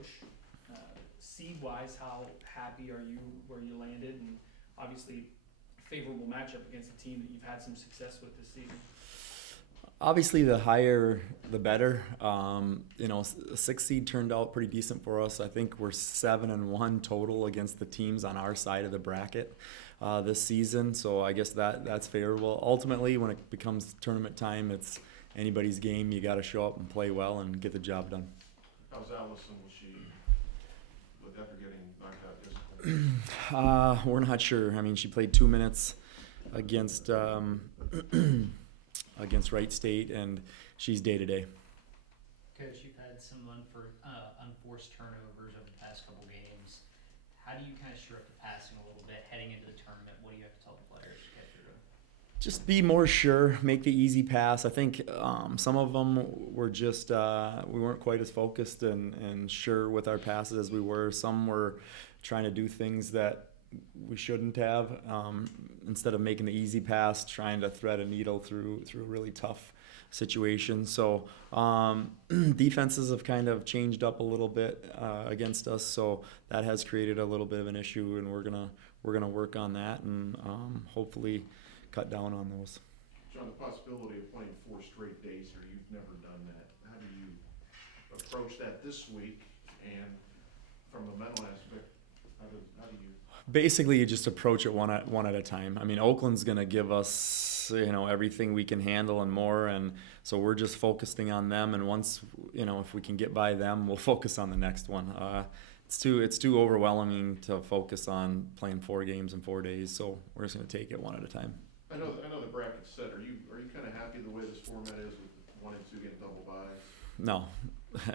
coach. Seed-wise, how happy are you where you landed? And obviously, favorable matchup against a team that you've had some success with this season. Obviously, the higher, the better. A 6 seed turned out pretty decent for us. I think we're 7-1 total against the teams on our side of the bracket this season. So I guess that's favorable. Ultimately, when it becomes tournament time, it's anybody's game. You got to show up and play well and get the job done. How's Allison? Was she after getting knocked out yesterday? We're not sure. I mean, she played 2 minutes against against Wright State, and she's day to day. Coach, you've had some unforced turnovers over the past couple games. How do you kind of shore up the passing a little bit heading into the tournament? What do you have to tell the players to get through? Just be more sure, make the easy pass. I think some of them were just, we weren't quite as focused and sure with our passes as we were. Some were trying to do things that we shouldn't have. Instead of making the easy pass, trying to thread a needle through a really tough situation. So defenses have kind of changed up a little bit against us. So that has created a little bit of an issue, and we're gonna work on that and hopefully cut down on those. John, the possibility of playing 4 straight days here, you've never done that. How do you approach that this week? And from a mental aspect, how do you? Basically, you just approach it one at a time. I mean, Oakland's going to give us, everything we can handle and more, and so we're just focusing on them. And once, if we can get by them, we'll focus on the next one. It's too overwhelming to focus on playing 4 games in 4 days. So we're just going to take it one at a time. I know the bracket's set. Are you kind of happy the way this format is with 1 and 2 getting double byes? No,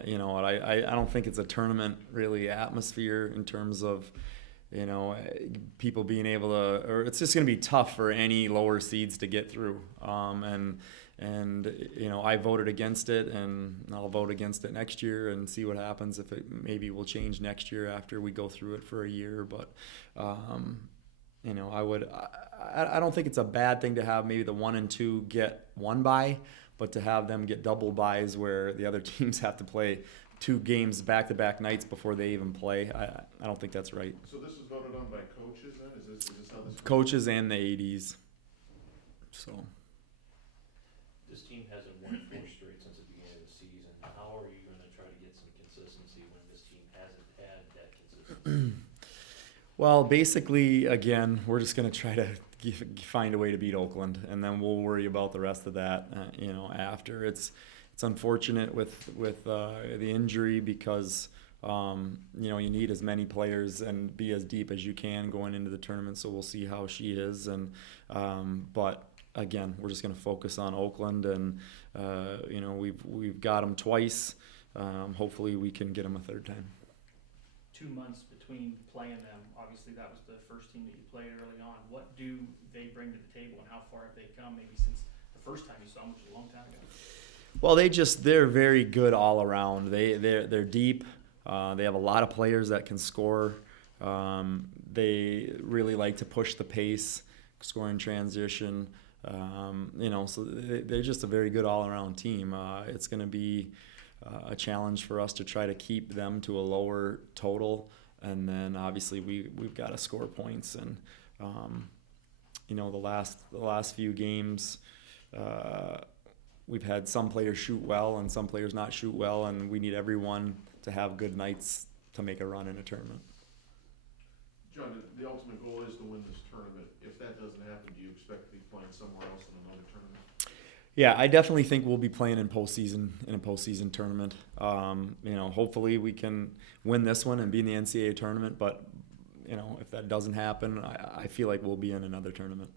you know what? I don't think it's a tournament really atmosphere in terms of. People being able to, or it's just going to be tough for any lower seeds to get through. And I voted against it, and I'll vote against it next year and see what happens if it maybe will change next year after we go through it for a year. But, I don't think it's a bad thing to have maybe the 1 and 2 get 1 bye, but to have them get double byes where the other teams have to play 2 games back-to-back nights before they even play. I don't think that's right. So this is voted on by coaches then? Is this how this? Coaches and the ADs. So. This team hasn't won 4 straight since the beginning of the season. How are you going to try to get some consistency when this team hasn't had that consistency? Well, basically, again, we're just going to try to find a way to beat Oakland, and then we'll worry about the rest of that. After it's unfortunate with the injury because you need as many players and be as deep as you can going into the tournament. So we'll see how she is, and but again, we're just going to focus on Oakland, and we've got them twice. Hopefully, we can get them a third time. 2 months between playing them. Obviously, that was the first team that you played early on. What do they bring to the table, and how far have they come? Maybe since the first time you saw them, which was a long time ago. Well, they're very good all around. They're deep. They have a lot of players that can score. They really like to push the pace, score in transition. So they're just a very good all around team. It's going to be a challenge for us to try to keep them to a lower total, and then obviously we've got to score points. And the last few games. We've had some players shoot well and some players not shoot well, and we need everyone to have good nights to make a run in a tournament. John, the ultimate goal is to win this tournament. If that doesn't happen, do you expect to be playing somewhere else in another tournament? Yeah, I definitely think we'll be playing in a postseason tournament. Hopefully we can win this one and be in the NCAA tournament, but if that doesn't happen, I feel like we'll be in another tournament.